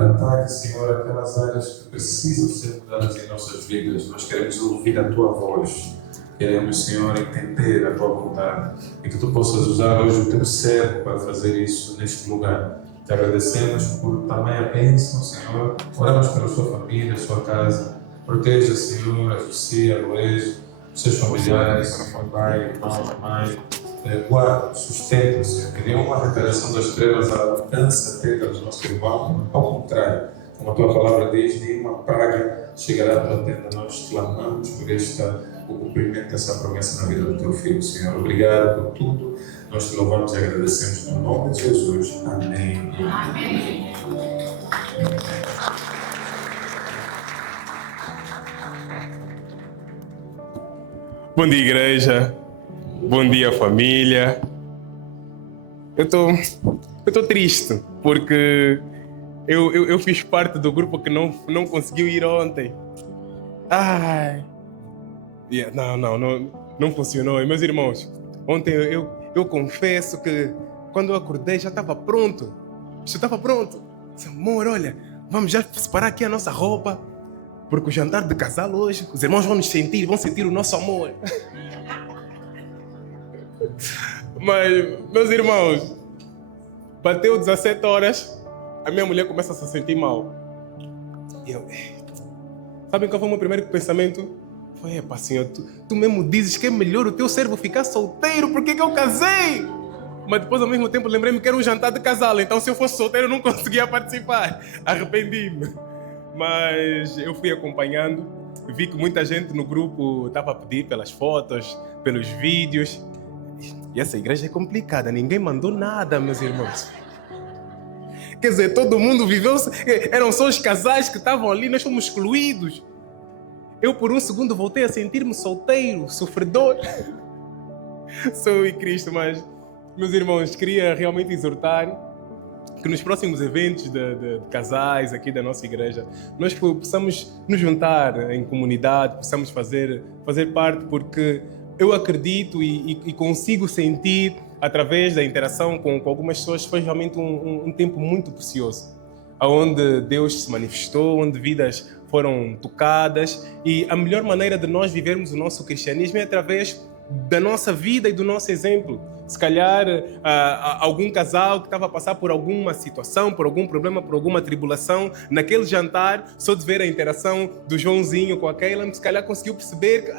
ataque, Senhor, aquelas áreas que precisam ser mudadas em nossas vidas. Nós queremos ouvir a Tua voz. Queremos, Senhor, entender a Tua vontade e que Tu possas usar hoje o Teu servo para fazer isso neste lugar. Te agradecemos por tamanha bênção, Senhor. Oramos pela sua família, sua casa. Proteja, Senhor, a Lucia, a Luiz, os seus familiares, o pai, irmão, a mãe. Guarda, sustenta, Senhor. Que nenhuma retaliação das trevas alcance a tenda do nosso irmão. Ao contrário, como a Tua palavra diz, nenhuma praga chegará à Tua tenda. Nós clamamos por o cumprimento dessa promessa na vida do Teu Filho, Senhor. Obrigado por tudo. Nós te louvamos e agradecemos no nome de Jesus. Amém. Amém. Bom dia, igreja. Bom dia, família. Eu tô triste porque eu fiz parte do grupo que não conseguiu ir ontem. Ai. Não funcionou. E, meus irmãos, ontem eu confesso que quando eu acordei já estava pronto. Já estava pronto. Disse, amor, olha, vamos já separar aqui a nossa roupa, porque o jantar de casal hoje, os irmãos vão sentir o nosso amor. Mas, meus irmãos, bateu 17 horas, a minha mulher começa a se sentir mal. E eu, sabem qual foi o meu primeiro pensamento? Foi, epa, Senhor, tu mesmo dizes que é melhor o teu servo ficar solteiro, por que eu casei? Mas depois, ao mesmo tempo, lembrei-me que era um jantar de casal, então se eu fosse solteiro eu não conseguia participar. Arrependi-me. Mas eu fui acompanhando, vi que muita gente no grupo estava a pedir pelas fotos, pelos vídeos. E essa igreja é complicada, ninguém mandou nada, meus irmãos. Quer dizer, todo mundo viveu, eram só os casais que estavam ali, nós fomos excluídos. Eu por um segundo voltei a sentir-me solteiro, sofredor. Sou eu e Cristo, mas, meus irmãos, queria realmente exortar que nos próximos eventos de casais aqui da nossa igreja, nós possamos nos juntar em comunidade, possamos fazer parte, porque eu acredito e consigo sentir, através da interação com algumas pessoas, foi realmente um tempo muito precioso, onde Deus se manifestou, onde vidas foram tocadas, e a melhor maneira de nós vivermos o nosso cristianismo é através da nossa vida e do nosso exemplo. Se calhar algum casal que estava a passar por alguma situação, por algum problema, por alguma tribulação, naquele jantar, só de ver a interação do Joãozinho com a Keila, se calhar conseguiu perceber que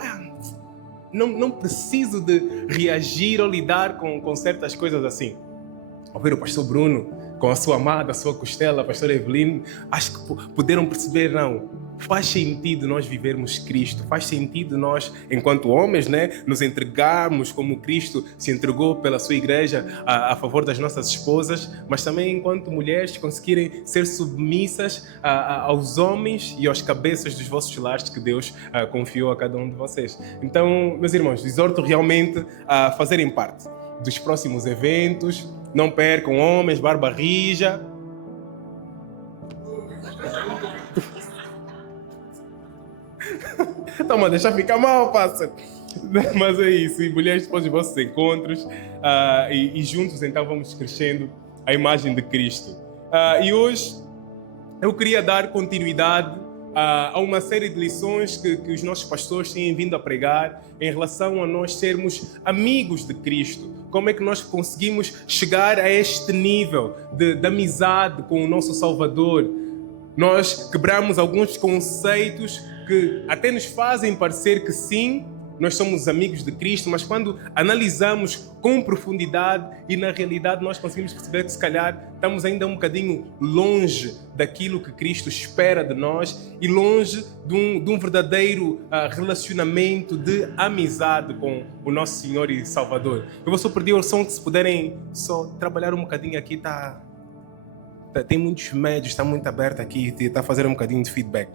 não preciso de reagir ou lidar com certas coisas assim. Ao ver o pastor Bruno com a sua amada, a sua costela, a pastora Eveline, acho que puderam perceber, faz sentido nós vivermos Cristo, faz sentido nós, enquanto homens, nos entregarmos como Cristo se entregou pela sua igreja a favor das nossas esposas, mas também enquanto mulheres conseguirem ser submissas aos homens e aos cabeças dos vossos lares que Deus confiou a cada um de vocês. Então, meus irmãos, exorto realmente a fazerem parte dos próximos eventos. Não percam, homens, barba rija. Toma, deixa ficar mal, pássaro. Mas é isso, e mulheres, depois dos vossos encontros, e juntos então vamos crescendo a imagem de Cristo. E hoje eu queria dar continuidade a uma série de lições que os nossos pastores têm vindo a pregar em relação a nós sermos amigos de Cristo. Como é que nós conseguimos chegar a este nível de amizade com o nosso Salvador? Nós quebramos alguns conceitos que até nos fazem parecer que sim, nós somos amigos de Cristo, mas quando analisamos com profundidade e na realidade nós conseguimos perceber que se calhar estamos ainda um bocadinho longe daquilo que Cristo espera de nós e longe de um verdadeiro relacionamento de amizade com o nosso Senhor e Salvador. Eu vou só pedir ao som que, se puderem só trabalhar um bocadinho aqui, tem muitos médios, está muito aberto aqui, está a fazer um bocadinho de feedback.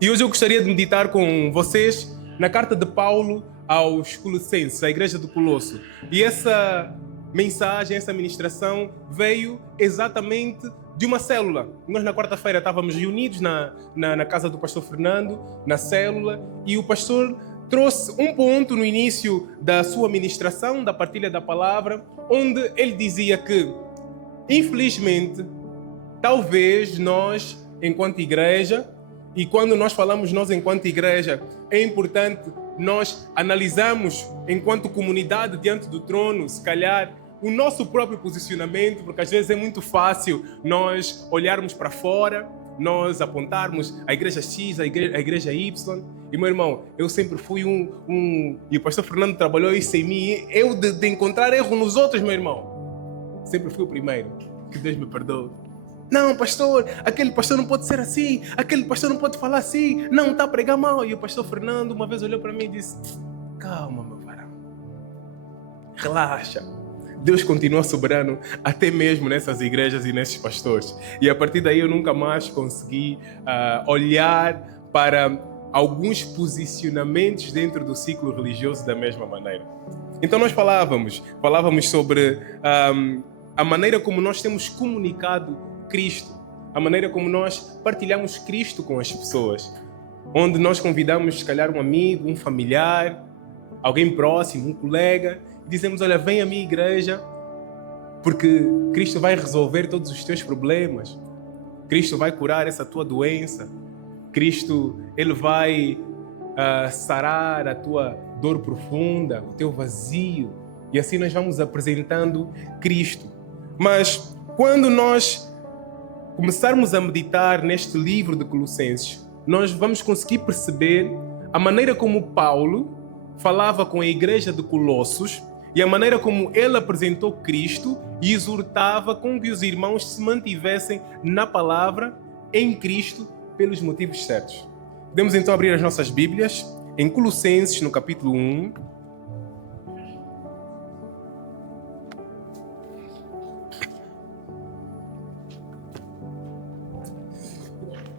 E hoje eu gostaria de meditar com vocês na carta de Paulo aos Colossenses, à igreja do Colosso. E essa mensagem, essa ministração veio exatamente de uma célula. Nós na quarta-feira estávamos reunidos na casa do pastor Fernando, na célula, e o pastor trouxe um ponto no início da sua ministração, da partilha da palavra, onde ele dizia que, infelizmente, talvez nós, enquanto igreja, e quando nós falamos nós enquanto igreja, é importante nós analisarmos enquanto comunidade diante do trono, se calhar, o nosso próprio posicionamento, porque às vezes é muito fácil nós olharmos para fora, nós apontarmos a igreja X, a igreja Y. E, meu irmão, eu sempre fui e o pastor Fernando trabalhou isso em mim, eu de encontrar erro nos outros, meu irmão. Sempre fui o primeiro. Que Deus me perdoe. Não, pastor, aquele pastor não pode ser assim, aquele pastor não pode falar assim, não, está a pregar mal. E o pastor Fernando uma vez olhou para mim e disse: calma, meu varão, relaxa. Deus continua soberano até mesmo nessas igrejas e nesses pastores. E a partir daí eu nunca mais consegui olhar para alguns posicionamentos dentro do ciclo religioso da mesma maneira. Então nós falávamos sobre a maneira como nós temos comunicado Cristo, a maneira como nós partilhamos Cristo com as pessoas, onde nós convidamos, se calhar, um amigo, um familiar, alguém próximo, um colega, e dizemos: olha, vem à minha igreja, porque Cristo vai resolver todos os teus problemas, Cristo vai curar essa tua doença, Cristo, Ele vai sarar a tua dor profunda, o teu vazio, e assim nós vamos apresentando Cristo. Mas quando nós começarmos a meditar neste livro de Colossenses, nós vamos conseguir perceber a maneira como Paulo falava com a igreja de Colossos e a maneira como ele apresentou Cristo e exortava com que os irmãos se mantivessem na palavra, em Cristo, pelos motivos certos. Podemos então abrir as nossas Bíblias em Colossenses, no capítulo 1.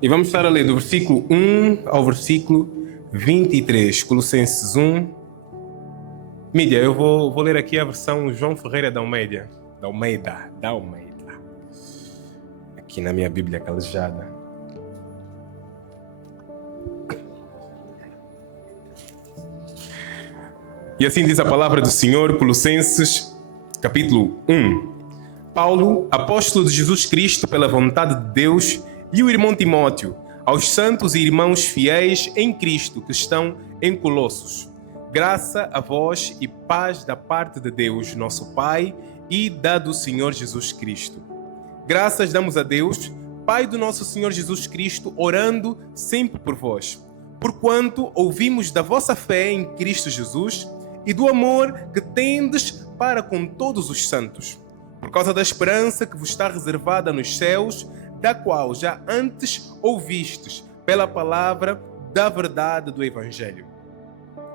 E vamos estar a ler do versículo 1 ao versículo 23. Colossenses 1. Mídia, eu vou ler aqui a versão João Ferreira da Almeida. Aqui na minha Bíblia calejada. E assim diz a palavra do Senhor, Colossenses, capítulo 1. Paulo, apóstolo de Jesus Cristo pela vontade de Deus, e o irmão Timóteo, aos santos e irmãos fiéis em Cristo que estão em Colossos. Graça a vós e paz da parte de Deus, nosso Pai, e da do Senhor Jesus Cristo. Graças damos a Deus, Pai do nosso Senhor Jesus Cristo, orando sempre por vós, porquanto ouvimos da vossa fé em Cristo Jesus e do amor que tendes para com todos os santos, por causa da esperança que vos está reservada nos céus, da qual já antes ouvistes pela palavra da verdade do Evangelho,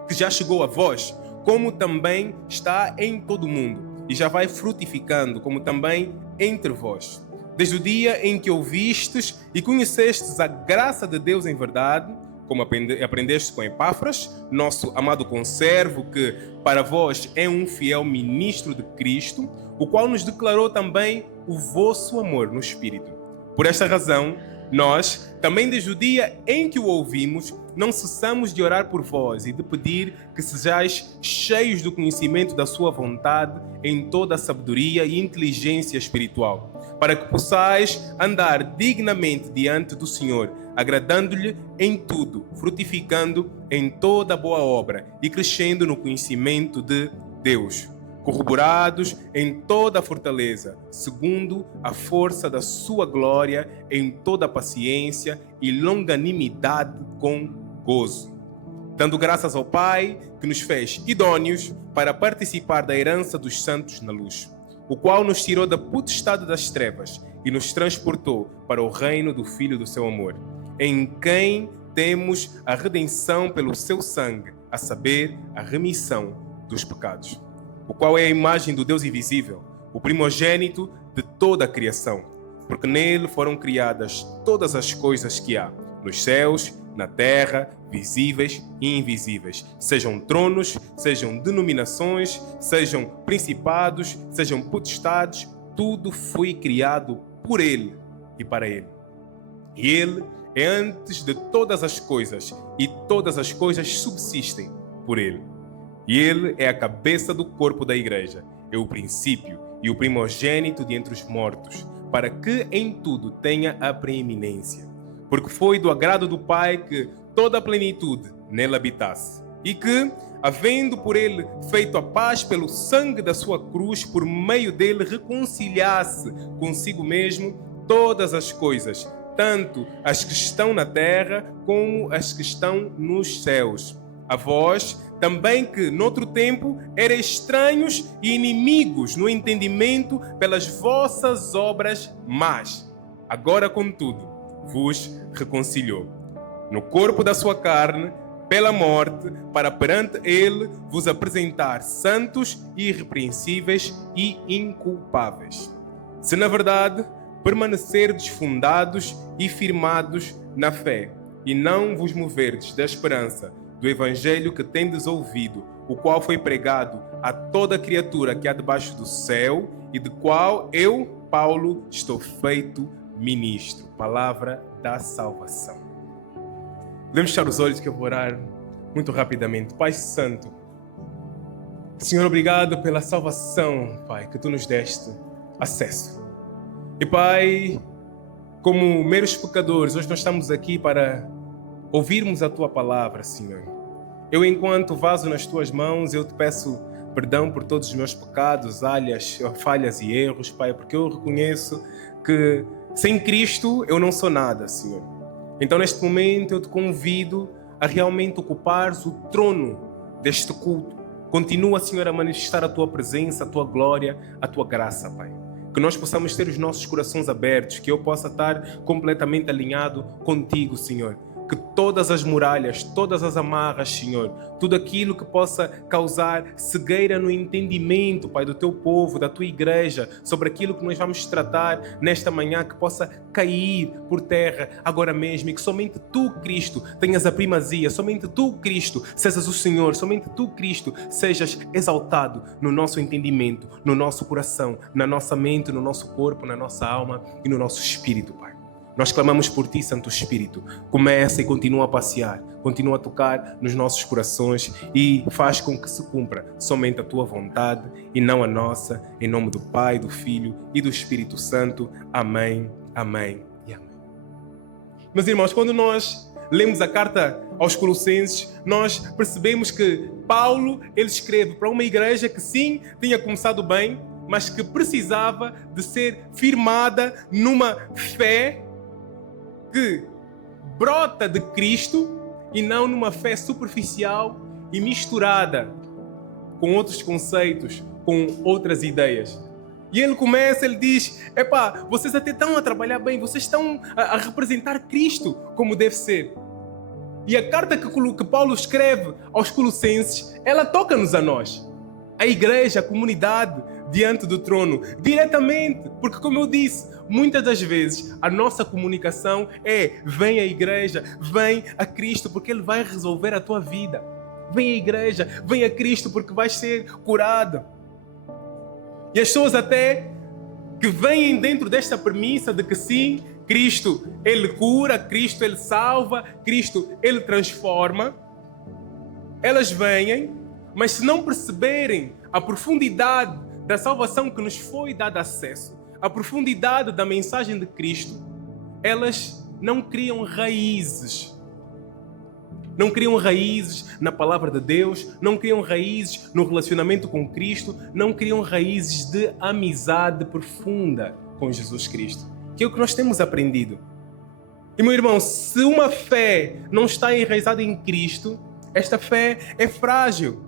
que já chegou a vós, como também está em todo o mundo, e já vai frutificando, como também entre vós. Desde o dia em que ouvistes e conhecestes a graça de Deus em verdade, como aprendeste com Epáfras, nosso amado conservo, que para vós é um fiel ministro de Cristo, o qual nos declarou também o vosso amor no Espírito. Por esta razão, nós, também desde o dia em que o ouvimos, não cessamos de orar por vós e de pedir que sejais cheios do conhecimento da sua vontade em toda a sabedoria e inteligência espiritual, para que possais andar dignamente diante do Senhor, agradando-lhe em tudo, frutificando em toda boa obra e crescendo no conhecimento de Deus, corroborados em toda a fortaleza, segundo a força da sua glória, em toda a paciência e longanimidade com gozo, dando graças ao Pai que nos fez idôneos para participar da herança dos santos na luz, o qual nos tirou da potestade das trevas e nos transportou para o reino do Filho do seu amor, em quem temos a redenção pelo seu sangue, a saber, a remissão dos pecados, o qual é a imagem do Deus invisível, o primogênito de toda a criação, porque nele foram criadas todas as coisas que há, nos céus, na terra, visíveis e invisíveis, sejam tronos, sejam denominações, sejam principados, sejam potestades, tudo foi criado por ele e para ele. E ele é antes de todas as coisas, e todas as coisas subsistem por ele. E ele é a cabeça do corpo da igreja, é o princípio e o primogênito de entre os mortos, para que em tudo tenha a preeminência. Porque foi do agrado do Pai que toda a plenitude nele habitasse, e que, havendo por ele feito a paz pelo sangue da sua cruz, por meio dele reconciliasse consigo mesmo todas as coisas, tanto as que estão na terra como as que estão nos céus. A vós também que, noutro tempo, erais estranhos e inimigos no entendimento pelas vossas obras más, agora, contudo, vos reconciliou no corpo da sua carne, pela morte, para perante ele vos apresentar santos, irrepreensíveis e inculpáveis. Se na verdade permanecerdes fundados e firmados na fé, e não vos moverdes da esperança do evangelho que tendes ouvido, o qual foi pregado a toda criatura que há debaixo do céu, e de qual eu, Paulo, estou feito ministro. Palavra da salvação. Podemos fechar os olhos que eu vou orar muito rapidamente. Pai Santo, Senhor, obrigado pela salvação, Pai, que Tu nos deste acesso. E Pai, como meros pecadores, hoje nós estamos aqui para ouvirmos a Tua palavra, Senhor. Eu, enquanto vaso nas Tuas mãos, eu Te peço perdão por todos os meus pecados, falhas e erros, Pai, porque eu reconheço que sem Cristo eu não sou nada, Senhor. Então, neste momento, eu te convido a realmente ocupares o trono deste culto. Continua, Senhor, a manifestar a Tua presença, a Tua glória, a Tua graça, Pai. Que nós possamos ter os nossos corações abertos, que eu possa estar completamente alinhado contigo, Senhor. Que todas as muralhas, todas as amarras, Senhor, tudo aquilo que possa causar cegueira no entendimento, Pai, do Teu povo, da Tua igreja, sobre aquilo que nós vamos tratar nesta manhã, que possa cair por terra agora mesmo, e que somente Tu, Cristo, tenhas a primazia, somente Tu, Cristo, sejas o Senhor, somente Tu, Cristo, sejas exaltado no nosso entendimento, no nosso coração, na nossa mente, no nosso corpo, na nossa alma e no nosso espírito, Pai. Nós clamamos por Ti, Santo Espírito. Começa e continua a passear, continua a tocar nos nossos corações e faz com que se cumpra somente a Tua vontade e não a nossa, em nome do Pai, do Filho e do Espírito Santo. Amém, amém e amém. Meus irmãos, quando nós lemos a carta aos Colossenses, nós percebemos que Paulo, ele escreve para uma igreja que sim, tinha começado bem, mas que precisava de ser firmada numa fé que brota de Cristo e não numa fé superficial e misturada com outros conceitos, com outras ideias. E ele começa, ele diz, vocês até estão a trabalhar bem, vocês estão a representar Cristo como deve ser. E a carta que Paulo escreve aos Colossenses, ela toca-nos a nós, a igreja, a comunidade, diante do trono, diretamente, porque como eu disse, muitas das vezes a nossa comunicação é: vem à igreja, vem a Cristo, porque Ele vai resolver a tua vida. Vem à igreja, vem a Cristo, porque vais ser curado. E as pessoas até que vêm dentro desta premissa de que sim, Cristo, Ele cura, Cristo, Ele salva, Cristo, Ele transforma, elas vêm, mas se não perceberem a profundidade da salvação que nos foi dada acesso, a profundidade da mensagem de Cristo, elas não criam raízes. Não criam raízes na palavra de Deus, não criam raízes no relacionamento com Cristo, não criam raízes de amizade profunda com Jesus Cristo, que é o que nós temos aprendido. E meu irmão, se uma fé não está enraizada em Cristo, esta fé é frágil.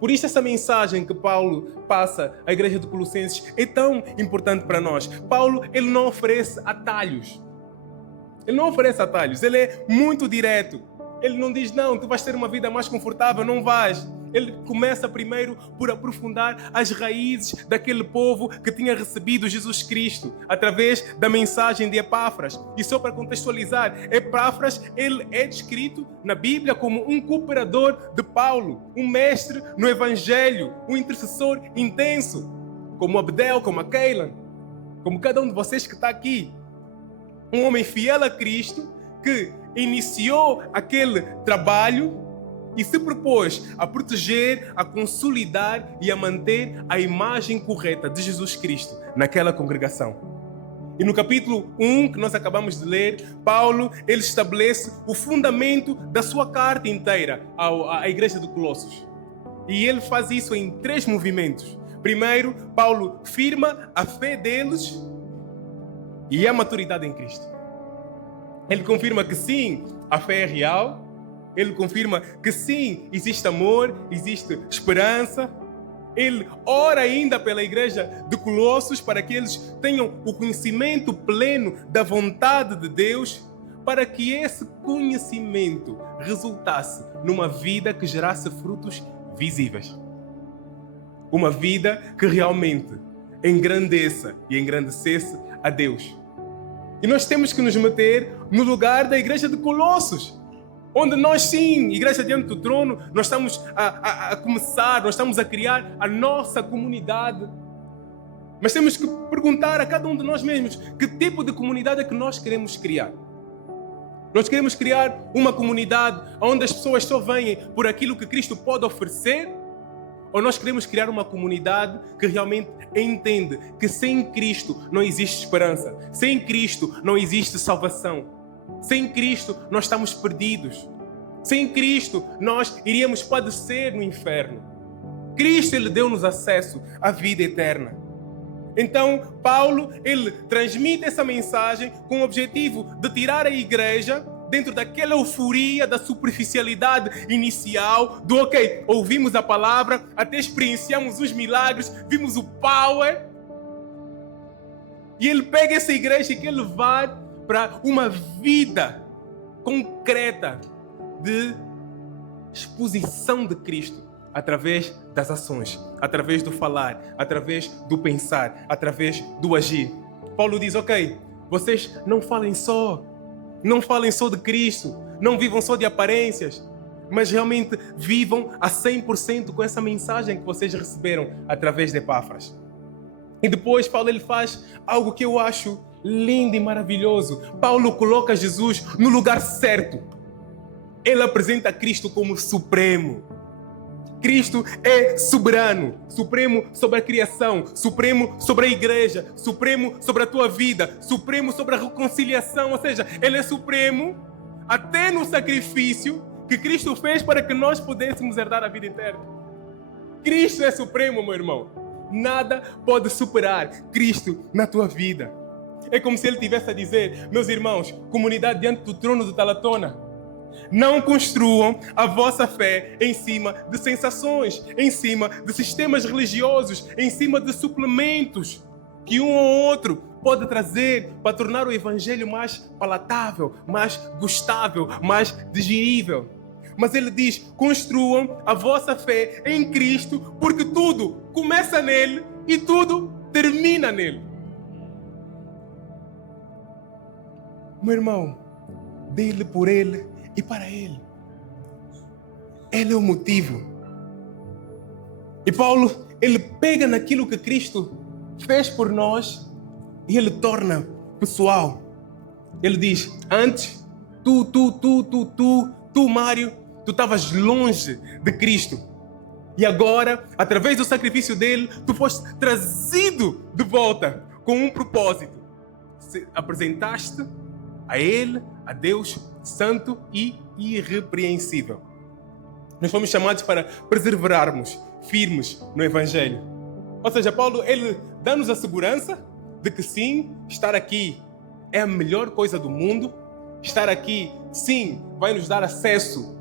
Por isso essa mensagem que Paulo passa à igreja de Colossenses é tão importante para nós. Paulo, ele não oferece atalhos. Ele não oferece atalhos, ele é muito direto. Ele não diz, não, tu vais ter uma vida mais confortável, não vais. Ele começa primeiro por aprofundar as raízes daquele povo que tinha recebido Jesus Cristo através da mensagem de Epáfras. E só para contextualizar, Epáfras, ele é descrito na Bíblia como um cooperador de Paulo, um mestre no Evangelho, um intercessor intenso, como Abdel, como a Keilan, como cada um de vocês que está aqui. Um homem fiel a Cristo que iniciou aquele trabalho e se propôs a proteger, a consolidar e a manter a imagem correta de Jesus Cristo naquela congregação. E no capítulo 1, que nós acabamos de ler, Paulo, ele estabelece o fundamento da sua carta inteira à igreja de Colossos. E ele faz isso em 3 movimentos. Primeiro, Paulo firma a fé deles e a maturidade em Cristo. Ele confirma que sim, a fé é real. Ele confirma que sim, existe amor, existe esperança. Ele ora ainda pela igreja de Colossos para que eles tenham o conhecimento pleno da vontade de Deus, para que esse conhecimento resultasse numa vida que gerasse frutos visíveis. Uma vida que realmente engrandeça e engrandecesse a Deus. E nós temos que nos meter no lugar da igreja de Colossos, onde nós sim, igreja diante do trono, nós estamos a começar, nós estamos a criar a nossa comunidade. Mas temos que perguntar a cada um de nós mesmos que tipo de comunidade é que nós queremos criar. Nós queremos criar uma comunidade onde as pessoas só vêm por aquilo que Cristo pode oferecer? Ou nós queremos criar uma comunidade que realmente entende que sem Cristo não existe esperança, sem Cristo não existe salvação? Sem Cristo, nós estamos perdidos. Sem Cristo, nós iríamos padecer no inferno. Cristo, Ele deu-nos acesso à vida eterna. Então, Paulo, ele transmite essa mensagem com o objetivo de tirar a igreja dentro daquela euforia, da superficialidade inicial, do ok, ouvimos a palavra, até experienciamos os milagres, vimos o power. E ele pega essa igreja e quer levar para uma vida concreta de exposição de Cristo através das ações, através do falar, através do pensar, através do agir. Paulo diz, ok, vocês não falem só de Cristo, não vivam só de aparências, mas realmente vivam a 100% com essa mensagem que vocês receberam através de Epáfras. E depois Paulo ele faz algo que eu acho lindo e maravilhoso. Paulo coloca Jesus no lugar certo. Ele apresenta Cristo como supremo. Cristo é soberano, supremo sobre a criação, supremo sobre a igreja, supremo sobre a tua vida, supremo sobre a reconciliação. Ou seja, Ele é supremo até no sacrifício que Cristo fez para que nós pudéssemos herdar a vida eterna. Cristo é supremo, meu irmão. Nada pode superar Cristo na tua vida. É como se Ele estivesse a dizer, meus irmãos, comunidade diante do trono de Talatona, não construam a vossa fé em cima de sensações, em cima de sistemas religiosos, em cima de suplementos que um ou outro pode trazer para tornar o evangelho mais palatável, mais gustável, mais digerível. Mas ele diz, construam a vossa fé em Cristo, porque tudo começa nele e tudo termina nele. Meu irmão, dele, por ele e para ele. Ele é o motivo. E Paulo, ele pega naquilo que Cristo fez por nós e ele torna pessoal. Ele diz, antes, tu, Mário, tu estavas longe de Cristo. E agora, através do sacrifício dele, tu foste trazido de volta com um propósito. Apresentaste a Ele, a Deus santo e irrepreensível. Nós fomos chamados para perseverarmos firmes no Evangelho. Ou seja, Paulo, ele dá-nos a segurança de que sim, estar aqui é a melhor coisa do mundo. Estar aqui, sim, vai nos dar acesso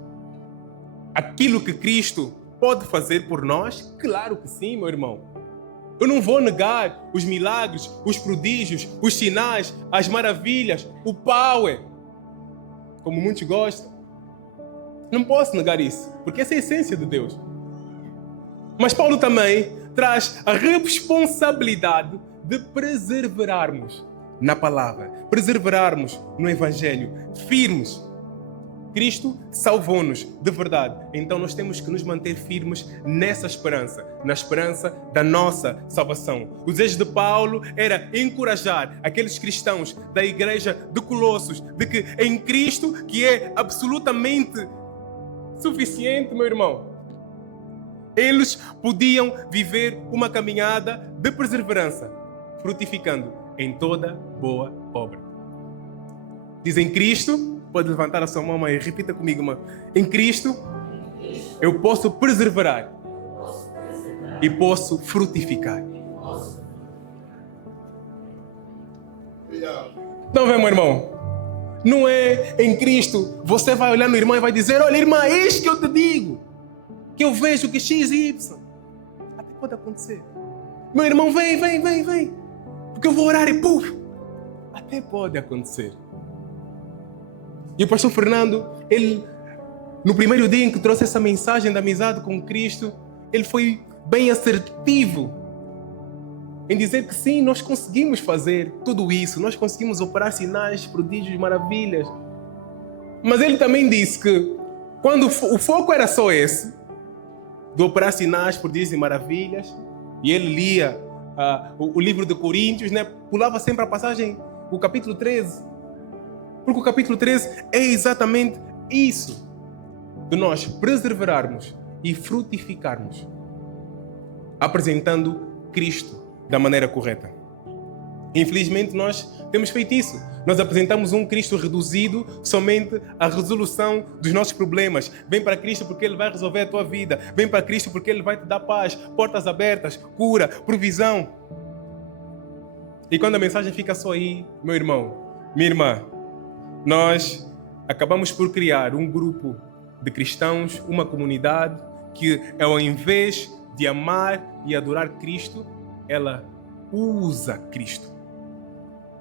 àquilo que Cristo pode fazer por nós. Claro que sim, meu irmão. Eu não vou negar os milagres, os prodígios, os sinais, as maravilhas, o power, como muitos gostam. Não posso negar isso, porque essa é a essência de Deus. Mas Paulo também traz a responsabilidade de perseverarmos na palavra, perseverarmos no Evangelho, firmes. Cristo salvou-nos de verdade. Então nós temos que nos manter firmes nessa esperança, na esperança da nossa salvação. O desejo de Paulo era encorajar aqueles cristãos da igreja de Colossos de que em Cristo, que é absolutamente suficiente, meu irmão, eles podiam viver uma caminhada de perseverança, frutificando em toda boa obra. Diz em Cristo, pode levantar a sua mão e repita comigo, irmão. Em Cristo, eu posso perseverar e posso frutificar. Então, vem, meu irmão. Não é em Cristo, você vai olhar no irmão e vai dizer: olha, irmã, eis que eu te digo, que eu vejo que X e Y. Até pode acontecer. Meu irmão, vem, porque eu vou orar e puf. Até pode acontecer. E o pastor Fernando, ele, no primeiro dia em que trouxe essa mensagem da amizade com Cristo, ele foi bem assertivo em dizer que sim, nós conseguimos fazer tudo isso, nós conseguimos operar sinais, prodígios, maravilhas. Mas ele também disse que quando o foco era só esse, de operar sinais, prodígios e maravilhas, e ele lia o livro de Coríntios, né? Pulava sempre a passagem, o capítulo 13. Porque o capítulo 13 é exatamente isso, de nós perseverarmos e frutificarmos, apresentando Cristo da maneira correta. Infelizmente nós temos feito isso. Nós apresentamos um Cristo reduzido somente à resolução dos nossos problemas. Vem para Cristo porque Ele vai resolver a tua vida. Vem para Cristo porque Ele vai te dar paz, portas abertas, cura, provisão. E quando a mensagem fica só aí, meu irmão, minha irmã, nós acabamos por criar um grupo de cristãos, uma comunidade que, ao invés de amar e adorar Cristo, ela usa Cristo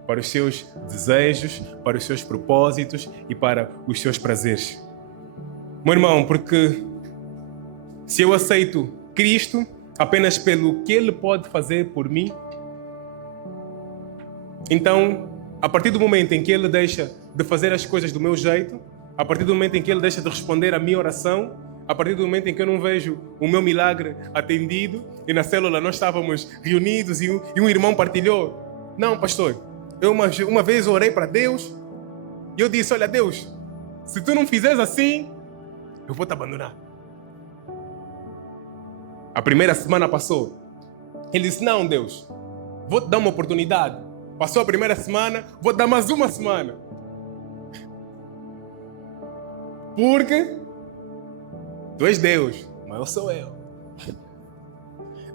para os seus desejos, para os seus propósitos e para os seus prazeres. Meu irmão, porque se eu aceito Cristo apenas pelo que Ele pode fazer por mim, então, a partir do momento em que Ele deixa de fazer as coisas do meu jeito, a partir do momento em que Ele deixa de responder à minha oração, a partir do momento em que eu não vejo o meu milagre atendido, e na célula nós estávamos reunidos e um irmão partilhou: não, pastor, eu uma vez orei para Deus e eu disse: olha, Deus, se tu não fizeres assim, eu vou te abandonar. A primeira semana passou. Ele disse: não, Deus, vou te dar uma oportunidade. Passou a primeira semana, vou te dar mais uma semana. Porque tu és Deus, mas eu sou eu.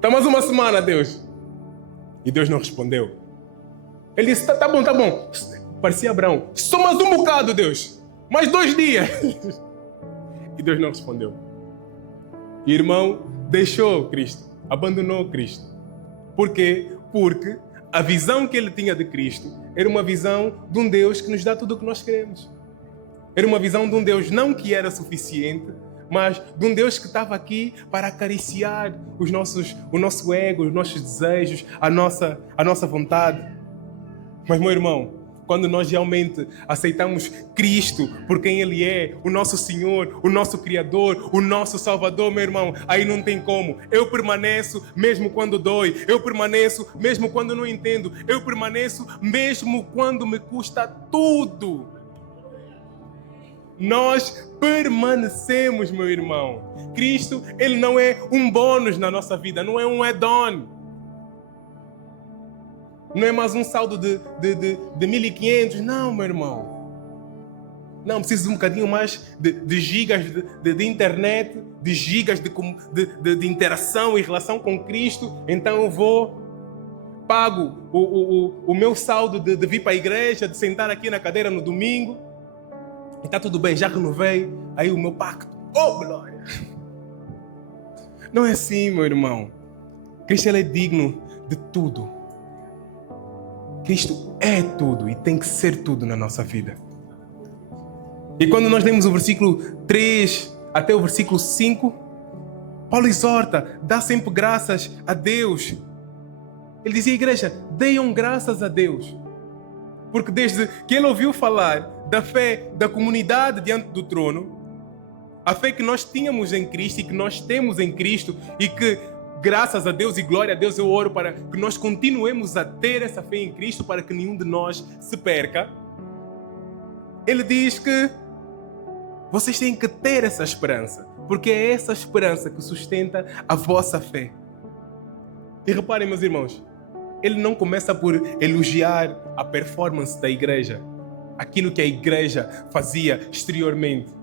Dá mais uma semana, Deus. E Deus não respondeu. Ele disse: tá bom. Parecia Abraão: só mais um bocado, Deus. Mais 2 dias. E Deus não respondeu. E o irmão deixou Cristo, abandonou Cristo. Por quê? Porque a visão que ele tinha de Cristo era uma visão de um Deus que nos dá tudo o que nós queremos. Era uma visão de um Deus não que era suficiente, mas de um Deus que estava aqui para acariciar o nosso ego, os nossos desejos, a nossa vontade. Mas, meu irmão, quando nós realmente aceitamos Cristo por quem Ele é, o nosso Senhor, o nosso Criador, o nosso Salvador, meu irmão, aí não tem como. Eu permaneço mesmo quando dói, eu permaneço mesmo quando não entendo, eu permaneço mesmo quando me custa tudo. Nós permanecemos, meu irmão. Cristo, Ele não é um bônus na nossa vida, não é um add-on. Não é mais um saldo de 1.500. Não, meu irmão. Não, preciso de um bocadinho mais de gigas de internet, de gigas de interação e relação com Cristo. Então eu pago o meu saldo de vir para a igreja, de sentar aqui na cadeira no domingo. E está tudo bem, já renovei aí o meu pacto. Oh, glória! Não é assim, meu irmão. Cristo, Ele é digno de tudo. Cristo é tudo e tem que ser tudo na nossa vida. E quando nós lemos o versículo 3 até o versículo 5, Paulo exorta: dá sempre graças a Deus. Ele dizia à igreja: deem graças a Deus. Porque desde que ele ouviu falar da fé da comunidade diante do trono, a fé que nós tínhamos em Cristo e que nós temos em Cristo, e que, graças a Deus e glória a Deus, eu oro para que nós continuemos a ter essa fé em Cristo, para que nenhum de nós se perca. Ele diz que vocês têm que ter essa esperança, porque é essa esperança que sustenta a vossa fé. E reparem, meus irmãos, ele não começa por elogiar a performance da igreja, aquilo que a igreja fazia exteriormente.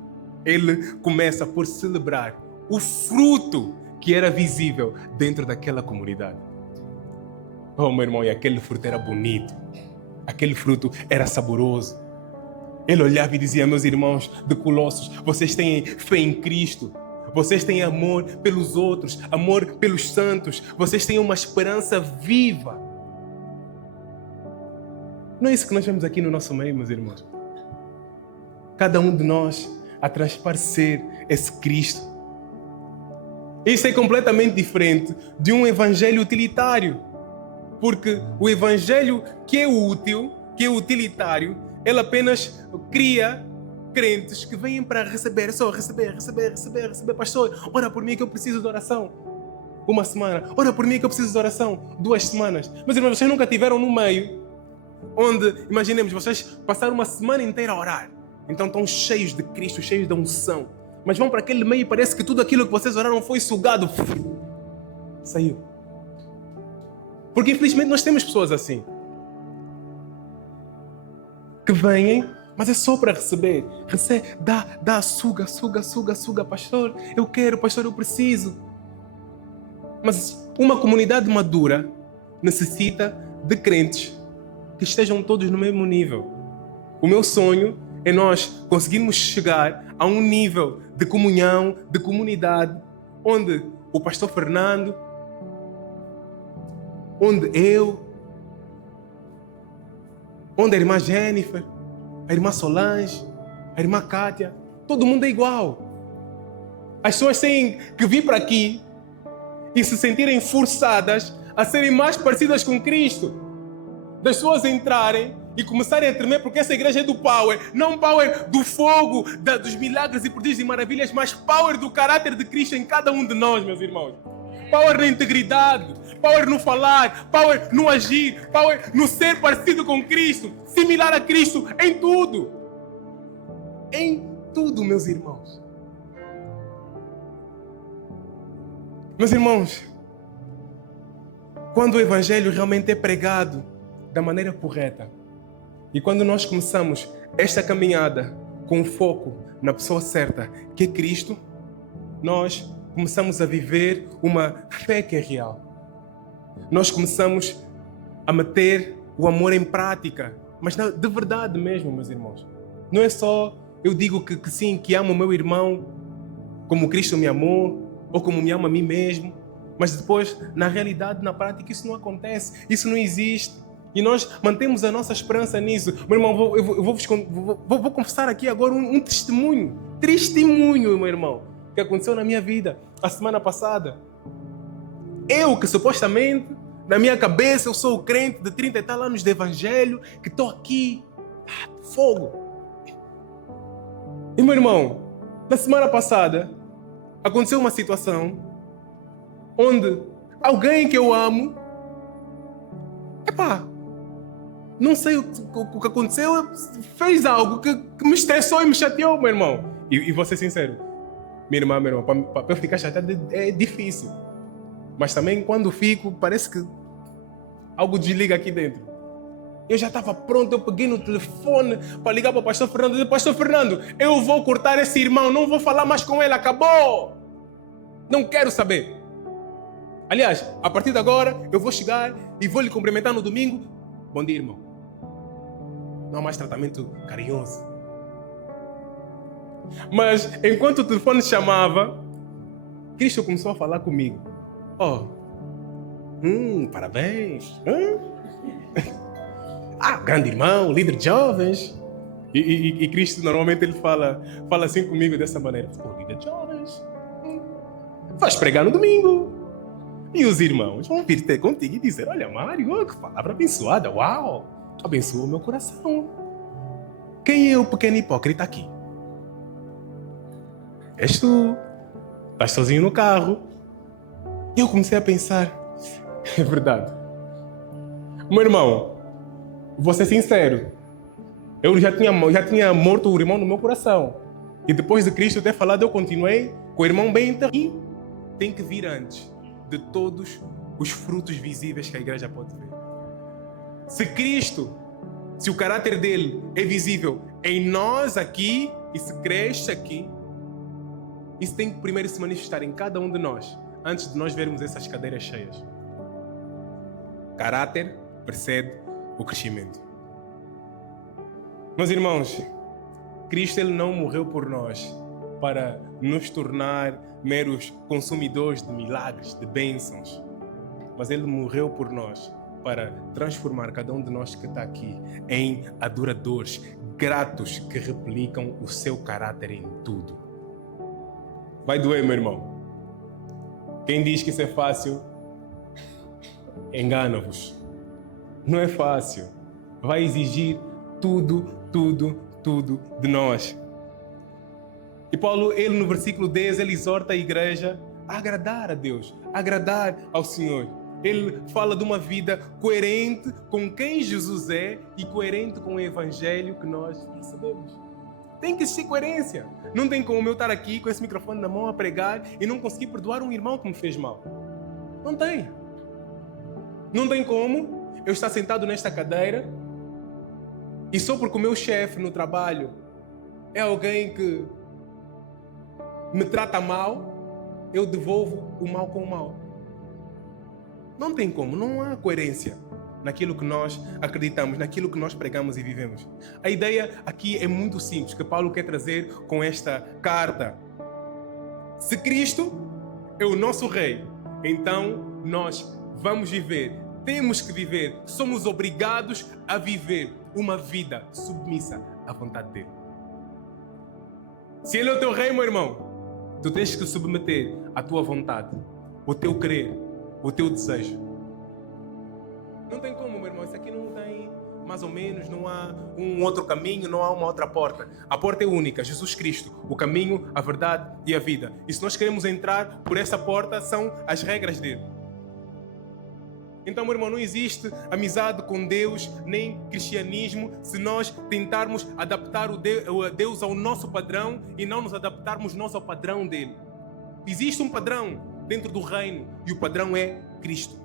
Ele começa por celebrar o fruto que era visível dentro daquela comunidade. Oh, meu irmão, e aquele fruto era bonito. Aquele fruto era saboroso. Ele olhava e dizia: meus irmãos de Colossos, vocês têm fé em Cristo. Vocês têm amor pelos outros, amor pelos santos. Vocês têm uma esperança viva. Não é isso que nós vemos aqui no nosso meio, meus irmãos? Cada um de nós a transparecer esse Cristo. Isso é completamente diferente de um evangelho utilitário. Porque o evangelho que é útil, que é utilitário, ele apenas cria crentes que vêm para receber, só receber. Pastor, ora por mim que eu preciso de oração. Uma semana. Ora por mim que eu preciso de oração. 2 semanas. Mas irmãos, vocês nunca tiveram no meio onde, imaginemos, vocês passaram uma semana inteira a orar. Então estão cheios de Cristo, cheios da unção. Mas vão para aquele meio e parece que tudo aquilo que vocês oraram foi sugado. Saiu. Porque infelizmente nós temos pessoas assim. Que vêm, mas é só para receber. Recebe, dá, suga. Pastor, eu quero, pastor, eu preciso. Mas uma comunidade madura necessita de crentes que estejam todos no mesmo nível. O meu sonho é nós conseguirmos chegar a um nível de comunhão, de comunidade, onde o pastor Fernando, onde eu, onde a irmã Jennifer, a irmã Solange, a irmã Kátia, todo mundo é igual. As pessoas têm que vir para aqui e se sentirem forçadas a serem mais parecidas com Cristo. Das pessoas entrarem e começarem a tremer porque essa igreja é do power. Não power do fogo, dos milagres e prodígios e maravilhas, mas power do caráter de Cristo em cada um de nós, meus irmãos. Power na integridade, power no falar, power no agir, power no ser parecido com Cristo, similar a Cristo em tudo. Em tudo, meus irmãos. Meus irmãos, quando o evangelho realmente é pregado da maneira correta, e quando nós começamos esta caminhada com foco na pessoa certa, que é Cristo, nós começamos a viver uma fé que é real. Nós começamos a meter o amor em prática, mas de verdade mesmo, meus irmãos. Não é só eu digo que sim, que amo o meu irmão como Cristo me amou, ou como me ama a mim mesmo, mas depois, na realidade, na prática, isso não acontece, isso não existe. E nós mantemos a nossa esperança nisso. Meu irmão, eu vou confessar aqui agora um testemunho. Testemunho, meu irmão, que aconteceu na minha vida a semana passada. Eu que supostamente, na minha cabeça, eu sou o crente de 30 e tal anos de evangelho, que estou aqui, fogo. E meu irmão, na semana passada, aconteceu uma situação onde alguém que eu amo, não sei o que aconteceu, fez algo que me estressou e me chateou, meu irmão. E vou ser sincero, minha irmã, para eu ficar chateado é difícil. Mas também quando fico, parece que algo desliga aqui dentro. Eu já estava pronto, eu peguei no telefone para ligar para o pastor Fernando e dizer: pastor Fernando, eu vou cortar esse irmão, não vou falar mais com ele, acabou. Não quero saber. Aliás, a partir de agora, eu vou chegar e vou lhe cumprimentar no domingo. Bom dia, irmão. Não há mais tratamento carinhoso. Mas, enquanto o telefone chamava, Cristo começou a falar comigo. Parabéns. Grande irmão, líder de jovens. E Cristo, normalmente, ele fala assim comigo, dessa maneira. Líder de jovens. Vais pregar no domingo. E os irmãos vão vir ter contigo e dizer: olha, Mário, que palavra abençoada. Uau, abençoa o meu coração. Quem é o pequeno hipócrita aqui? És tu. Estás sozinho no carro. E eu comecei a pensar: é verdade. Meu irmão, vou ser sincero. Eu já tinha morto o irmão no meu coração. E depois de Cristo ter falado, eu continuei com o irmão bem enterrado. Tem que vir antes de todos os frutos visíveis que a igreja pode ver. Se Cristo, se o caráter dele é visível em nós aqui e se cresce aqui, isso tem que primeiro se manifestar em cada um de nós, antes de nós vermos essas cadeiras cheias. Caráter precede o crescimento. Meus irmãos, Cristo ele não morreu por nós para nos tornar meros consumidores de milagres, de bênçãos, mas ele morreu por nós para transformar cada um de nós que está aqui em adoradores, gratos, que replicam o seu caráter em tudo. Vai doer, meu irmão. Quem diz que isso é fácil, engana-vos. Não é fácil. Vai exigir tudo de nós. E Paulo, ele no versículo 10, ele exorta a igreja a agradar a Deus, a agradar ao Senhor. Ele fala de uma vida coerente com quem Jesus é e coerente com o evangelho que nós recebemos. Tem que existir coerência. Não tem como eu estar aqui com esse microfone na mão a pregar e não conseguir perdoar um irmão que me fez mal. Não tem. Não tem como eu estar sentado nesta cadeira e só porque o meu chefe no trabalho é alguém que me trata mal, eu devolvo o mal com o mal. Não tem como, não há coerência naquilo que nós acreditamos, naquilo que nós pregamos e vivemos. A ideia aqui é muito simples, que Paulo quer trazer com esta carta. Se Cristo é o nosso Rei, então nós vamos viver, temos que viver, somos obrigados a viver uma vida submissa à vontade dele. Se ele é o teu Rei, meu irmão, tu tens que submeter à tua vontade, o teu querer, o teu desejo. Não tem como, meu irmão. Isso aqui não tem mais ou menos, não há um outro caminho, não há uma outra porta. A porta é única, Jesus Cristo, o caminho, a verdade e a vida. E se nós queremos entrar por essa porta, são as regras dele. Então, meu irmão, não existe amizade com Deus, nem cristianismo, se nós tentarmos adaptar o Deus ao nosso padrão e não nos adaptarmos nós ao padrão dele. Existe um padrão dentro do reino e o padrão é Cristo.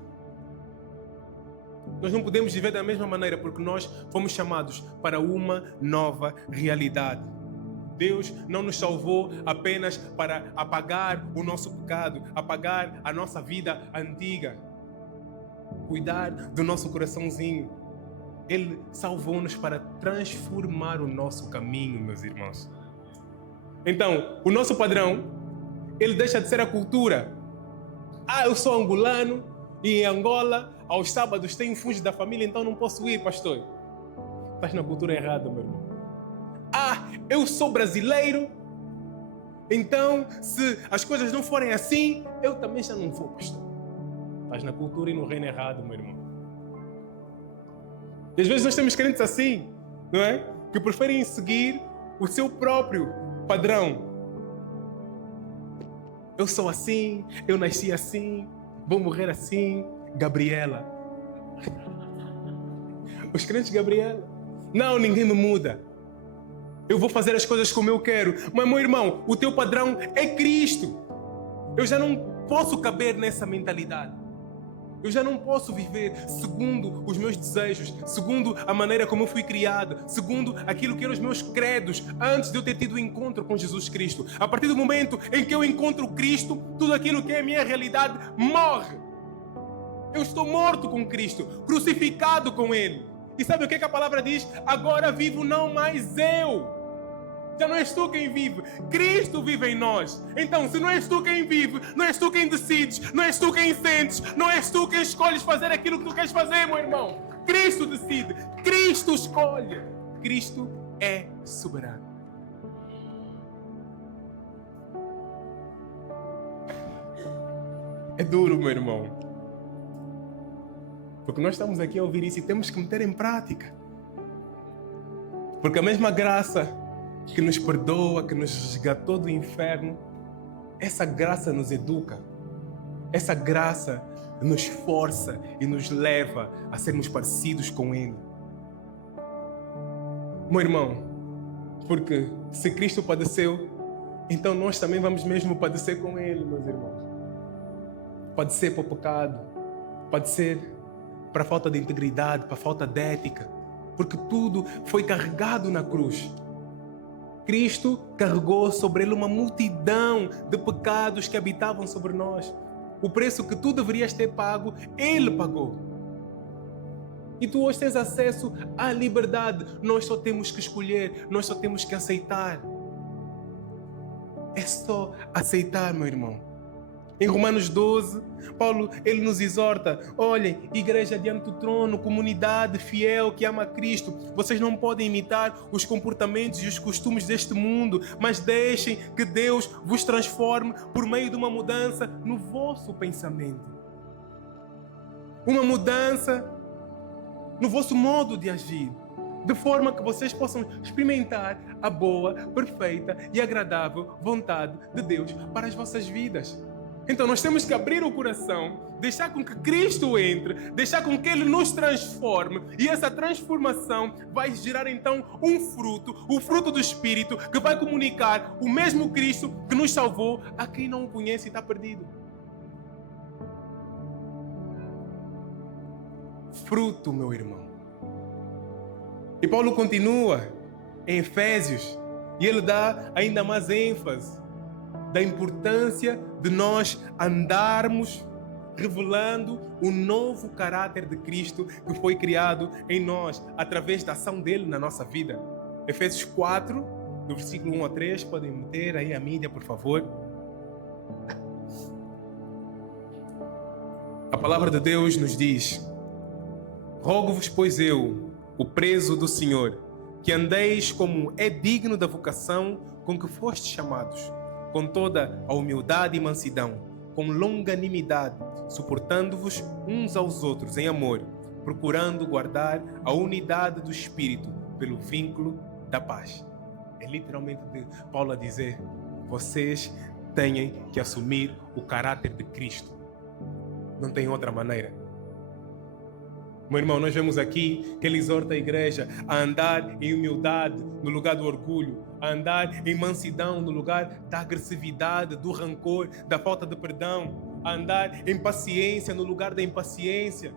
Nós não podemos viver da mesma maneira porque nós fomos chamados para uma nova realidade. Deus não nos salvou apenas para apagar o nosso pecado, apagar a nossa vida antiga, cuidar do nosso coraçãozinho. Ele salvou-nos para transformar o nosso caminho, meus irmãos. Então, o nosso padrão, ele deixa de ser a cultura. Eu sou angolano e em Angola, aos sábados tem fungo da família, então não posso ir, pastor. Estás na cultura errada, meu irmão. Eu sou brasileiro, então se as coisas não forem assim, eu também já não vou, pastor. Estás na cultura e no reino errado, meu irmão. E às vezes nós temos crentes assim, não é? Que preferem seguir o seu próprio padrão. Eu sou assim, eu nasci assim, vou morrer assim. Gabriela. Os crentes Gabriela. Não, ninguém me muda. Eu vou fazer as coisas como eu quero. Mas, meu irmão, o teu padrão é Cristo. Eu já não posso caber nessa mentalidade. Eu já não posso viver segundo os meus desejos, segundo a maneira como eu fui criado, segundo aquilo que eram os meus credos antes de eu ter tido o encontro com Jesus Cristo. A partir do momento em que eu encontro Cristo, tudo aquilo que é a minha realidade morre. Eu estou morto com Cristo, crucificado com Ele. E sabe o que a palavra diz? Agora vivo não mais eu. Já não és tu quem vive, Cristo vive em nós. Então, se não és tu quem vive, não és tu quem decides, não és tu quem sentes, não és tu quem escolhes fazer aquilo que tu queres fazer, meu irmão. Cristo decide, Cristo escolhe. Cristo é soberano. É duro, meu irmão. Porque nós estamos aqui a ouvir isso e temos que meter em prática. Porque a mesma graça que nos perdoa, que nos resgatou do inferno, essa graça nos educa. Essa graça nos força e nos leva a sermos parecidos com Ele. Meu irmão, porque se Cristo padeceu, então nós também vamos mesmo padecer com Ele, meus irmãos. Padecer por pecado, padecer para a falta de integridade, para a falta de ética, porque tudo foi carregado na cruz. Cristo carregou sobre ele uma multidão de pecados que habitavam sobre nós. O preço que tu deverias ter pago, ele pagou. E tu hoje tens acesso à liberdade. Nós só temos que escolher, nós só temos que aceitar. É só aceitar, meu irmão. Em Romanos 12, Paulo, ele nos exorta: olhem, igreja diante do trono, comunidade fiel que ama Cristo, vocês não podem imitar os comportamentos e os costumes deste mundo, mas deixem que Deus vos transforme por meio de uma mudança no vosso pensamento. Uma mudança no vosso modo de agir, de forma que vocês possam experimentar a boa, perfeita e agradável vontade de Deus para as vossas vidas. Então nós temos que abrir o coração, deixar com que Cristo entre, deixar com que Ele nos transforme, e essa transformação vai gerar então um fruto, o fruto do Espírito, que vai comunicar o mesmo Cristo que nos salvou a quem não o conhece e está perdido. Fruto, meu irmão. E Paulo continua em Efésios e ele dá ainda mais ênfase da importância de nós andarmos revelando o novo caráter de Cristo que foi criado em nós através da ação dele na nossa vida. Efésios 4, do versículo 1 a 3, podem meter aí a mídia, por favor. A palavra de Deus nos diz: rogo-vos, pois eu, o preso do Senhor, que andeis como é digno da vocação com que fostes chamados, com toda a humildade e mansidão, com longanimidade, suportando-vos uns aos outros em amor, procurando guardar a unidade do Espírito pelo vínculo da paz. É literalmente Paulo a dizer: vocês têm que assumir o caráter de Cristo. Não tem outra maneira. Meu irmão, nós vemos aqui que ele exorta a igreja a andar em humildade no lugar do orgulho, a andar em mansidão no lugar da agressividade, do rancor, da falta de perdão, a andar em paciência no lugar da impaciência,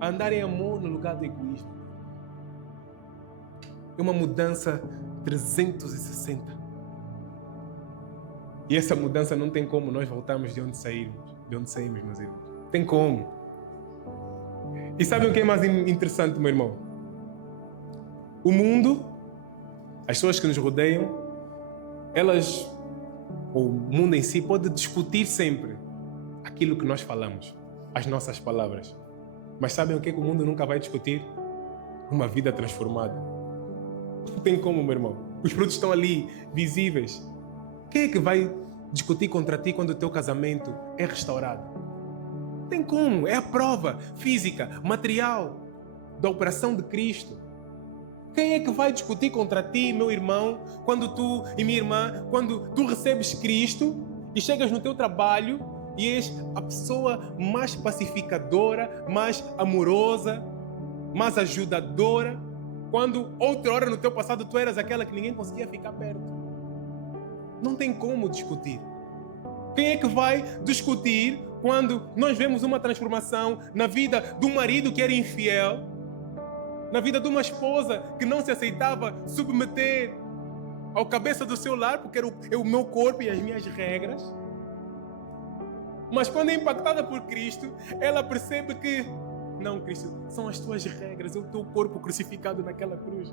a andar em amor no lugar do egoísmo. É uma mudança 360. E essa mudança não tem como nós voltarmos de onde saímos, meus irmãos. Tem como. E sabem o que é mais interessante, meu irmão? O mundo, as pessoas que nos rodeiam, o mundo em si pode discutir sempre aquilo que nós falamos, as nossas palavras. Mas sabem o que é que o mundo nunca vai discutir? Uma vida transformada. Não tem como, meu irmão. Os frutos estão ali, visíveis. Quem é que vai discutir contra ti quando o teu casamento é restaurado? Tem como, é a prova física, material da operação de Cristo. Quem é que vai discutir contra ti, meu irmão, quando tu e minha irmã, quando tu recebes Cristo e chegas no teu trabalho e és a pessoa mais pacificadora, mais amorosa, mais ajudadora, quando outra hora no teu passado tu eras aquela que ninguém conseguia ficar perto? Não tem como discutir. Quem é que vai discutir quando nós vemos uma transformação na vida de um marido que era infiel, na vida de uma esposa que não se aceitava submeter ao cabeça do seu lar, porque era o meu corpo e as minhas regras? Mas quando é impactada por Cristo, ela percebe que não, Cristo, são as tuas regras, é o teu corpo crucificado naquela cruz.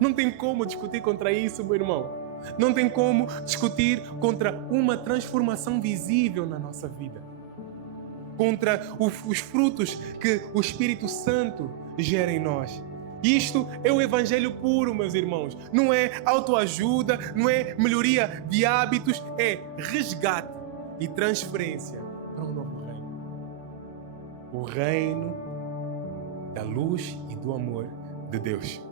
Não tem como discutir contra isso, meu irmão. Não tem como discutir contra uma transformação visível na nossa vida. Contra os frutos que o Espírito Santo gera em nós. Isto é o Evangelho puro, meus irmãos. Não é autoajuda, não é melhoria de hábitos, é resgate e transferência para um novo reino. O reino da luz e do amor de Deus.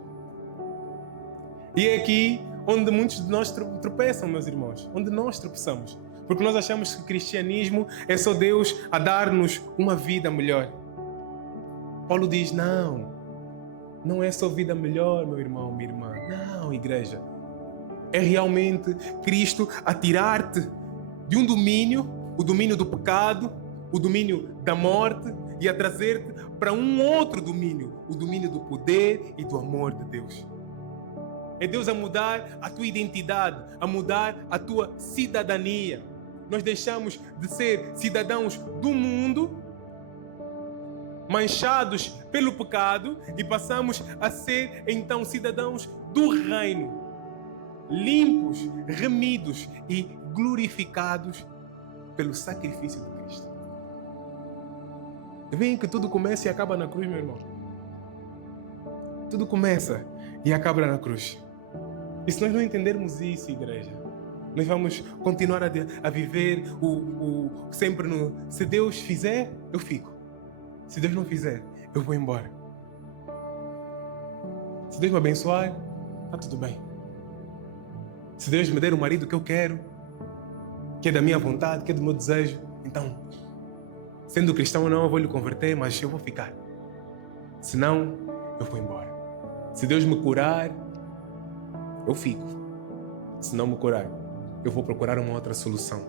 E é aqui onde muitos de nós tropeçam, meus irmãos. Onde nós tropeçamos. Porque nós achamos que o cristianismo é só Deus a dar-nos uma vida melhor. Paulo diz, não é só vida melhor, meu irmão, minha irmã. Não, igreja. É realmente Cristo a tirar-te de um domínio, o domínio do pecado, o domínio da morte, e a trazer-te para um outro domínio, o domínio do poder e do amor de Deus. É Deus a mudar a tua identidade, a mudar a tua cidadania. Nós deixamos de ser cidadãos do mundo, manchados pelo pecado, e passamos a ser então cidadãos do reino, limpos, remidos e glorificados pelo sacrifício de Cristo. Vem que tudo começa e acaba na cruz, meu irmão. Tudo começa e acaba na cruz. E se nós não entendermos isso, igreja, nós vamos continuar a viver sempre no... Se Deus fizer, eu fico. Se Deus não fizer, eu vou embora. Se Deus me abençoar, está tudo bem. Se Deus me der o marido que eu quero, que é da minha vontade, que é do meu desejo, então, sendo cristão ou não, eu vou lhe converter, mas eu vou ficar. Se não, eu vou embora. Se Deus me curar, eu fico. Se não me curar, eu vou procurar uma outra solução.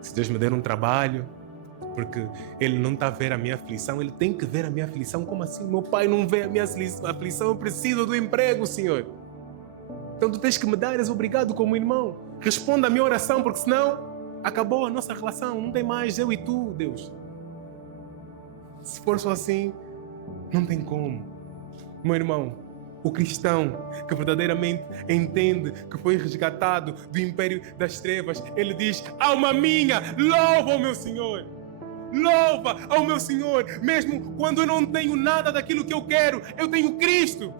Se Deus me der um trabalho, porque Ele não está a ver a minha aflição, Ele tem que ver a minha aflição. Como assim? Meu pai não vê a minha aflição, eu preciso do emprego, Senhor. Então tu tens que me dar, és obrigado como irmão. Responda a minha oração, porque senão acabou a nossa relação, não tem mais eu e tu, Deus. Se for só assim, não tem como. Meu irmão, o cristão que verdadeiramente entende que foi resgatado do império das trevas, ele diz: alma minha, louva o meu Senhor. Louva ao meu Senhor. Mesmo quando eu não tenho nada daquilo que eu quero, eu tenho Cristo.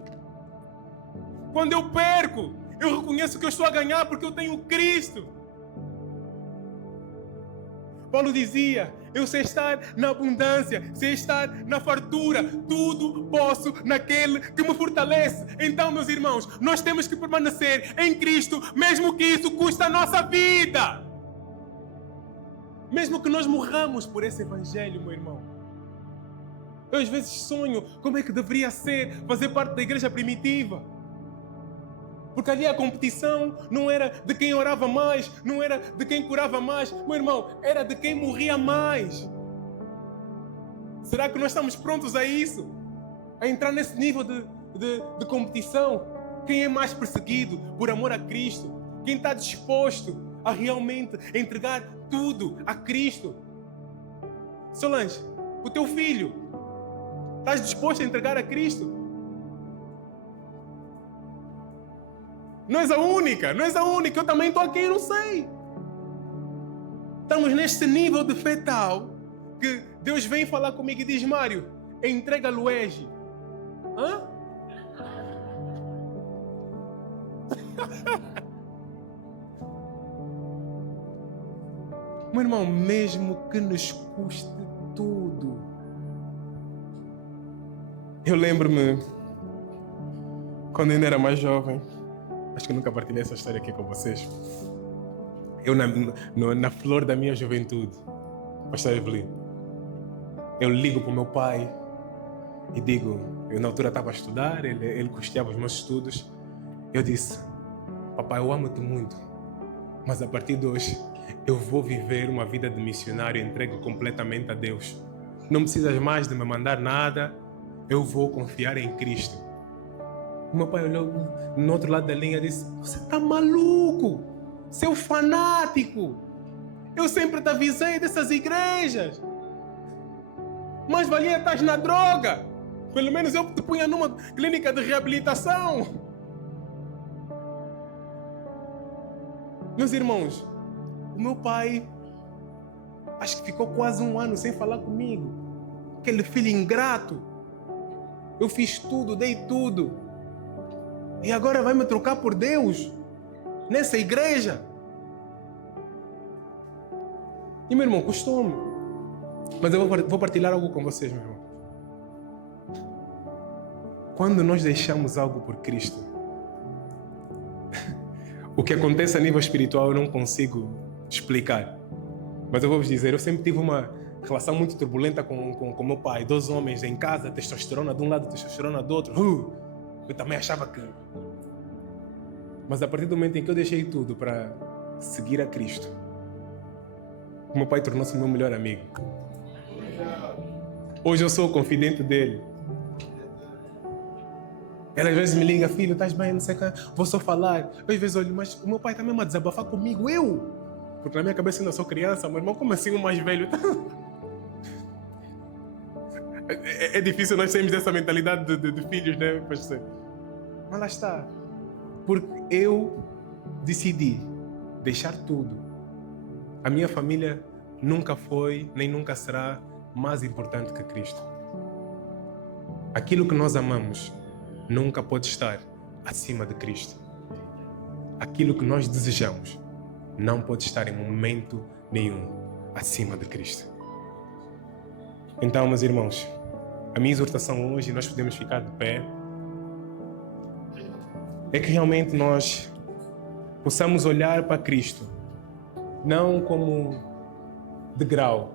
Quando eu perco, eu reconheço que eu estou a ganhar porque eu tenho Cristo. Paulo dizia: eu sei estar na abundância, sei estar na fartura, tudo posso naquele que me fortalece. Então, meus irmãos, nós temos que permanecer em Cristo, mesmo que isso custe a nossa vida. Mesmo que nós morramos por esse evangelho, meu irmão. Eu às vezes sonho como é que deveria ser fazer parte da igreja primitiva. Porque ali a competição não era de quem orava mais, não era de quem curava mais. Meu irmão, era de quem morria mais. Será que nós estamos prontos a isso? A entrar nesse nível de competição? Quem é mais perseguido por amor a Cristo? Quem está disposto a realmente entregar tudo a Cristo? Solange, o teu filho, estás disposto a entregar a Cristo? Não és a única, eu também estou aqui, não sei. Estamos neste nível de fé tal que Deus vem falar comigo e diz: Mário, entrega a Luege. Hã? Meu irmão, mesmo que nos custe tudo. Eu lembro-me, quando ainda era mais jovem, acho que nunca partilhei essa história aqui com vocês. Eu, na flor da minha juventude, Pastor Evelyn, eu ligo para o meu pai e digo, eu na altura estava a estudar, ele custeava os meus estudos. Eu disse: papai, eu amo-te muito, mas a partir de hoje eu vou viver uma vida de missionário entregue completamente a Deus. Não precisas mais de me mandar nada, eu vou confiar em Cristo. O meu pai olhou no outro lado da linha e disse: você está maluco, seu fanático, eu sempre te avisei dessas igrejas, mais valia estás na droga, pelo menos eu te punha numa clínica de reabilitação. Meus irmãos, o meu pai acho que ficou quase 1 ano sem falar comigo. Aquele filho ingrato. Eu fiz tudo, dei tudo, e agora vai me trocar por Deus nessa igreja? E meu irmão, custou-me. Mas eu vou partilhar algo com vocês, meu irmão. Quando nós deixamos algo por Cristo, o que acontece a nível espiritual eu não consigo explicar. Mas eu vou vos dizer, eu sempre tive uma relação muito turbulenta com meu pai. 2 homens em casa, testosterona de um lado, testosterona do outro. Eu também achava que... Mas a partir do momento em que eu deixei tudo para seguir a Cristo, o meu pai tornou-se o meu melhor amigo. Hoje eu sou o confidente dele. Ele às vezes me liga, filho, estás bem, não sei o que, vou só falar. Eu, às vezes olho, mas o meu pai está mesmo a desabafar comigo, eu? Porque na minha cabeça ainda sou criança, meu irmão, como assim o mais velho? É difícil nós termos essa mentalidade de filhos, né? Mas lá está. Porque eu decidi deixar tudo. A minha família nunca foi, nem nunca será mais importante que Cristo. Aquilo que nós amamos nunca pode estar acima de Cristo. Aquilo que nós desejamos não pode estar em momento nenhum acima de Cristo. Então, meus irmãos, a minha exortação hoje, nós podemos ficar de pé, é que realmente nós possamos olhar para Cristo, não como degrau,